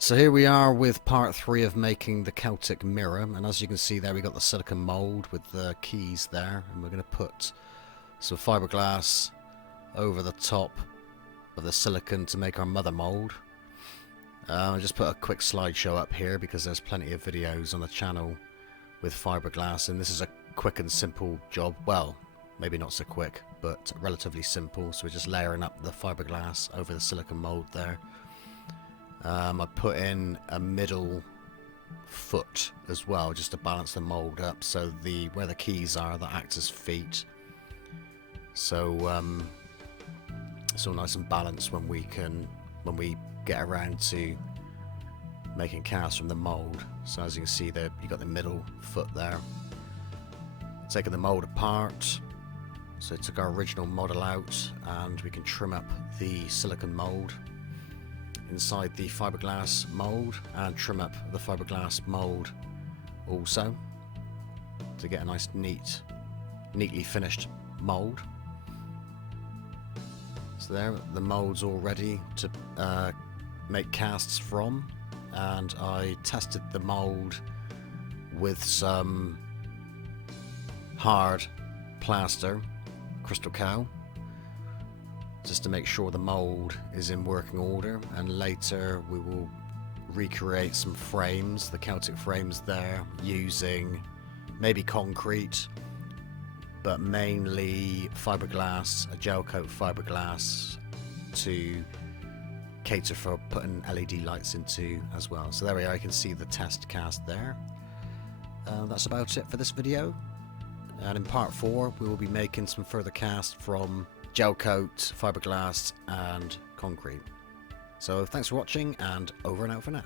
So here we are with part 3 of making the Celtic mirror, and as you can see there we got the silicone mould with the keys there, and we're going to put some fiberglass over the top of the silicone to make our mother mould. I just put a quick slideshow up here because there's plenty of videos on the channel with fiberglass, and this is a quick and simple job. Well, maybe not so quick, but relatively simple. So we're just layering up the fiberglass over the silicone mould there. I put in a middle foot as well, just to balance the mould up, so where the keys are, that acts as feet. So it's all nice and balanced when we get around to making casts from the mould. So as you can see there, you got the middle foot there. Taking the mould apart, so I took our original model out, and we can trim up the silicone mould inside the fiberglass mould and trim up the fiberglass mould also to get a nice neatly finished mould. So there, the mould's all ready to make casts from, and I tested the mould with some hard plaster, Crystal Cow, just to make sure the mould is in working order, and later we will recreate some frames, the Celtic frames there, using maybe concrete, but mainly fiberglass, a gel coat fiberglass, to cater for putting LED lights into as well. So there we are, you can see the test cast there. That's about it for this video, and in part 4 we will be making some further casts from gel coat, fiberglass and concrete. So thanks for watching, and over and out for now.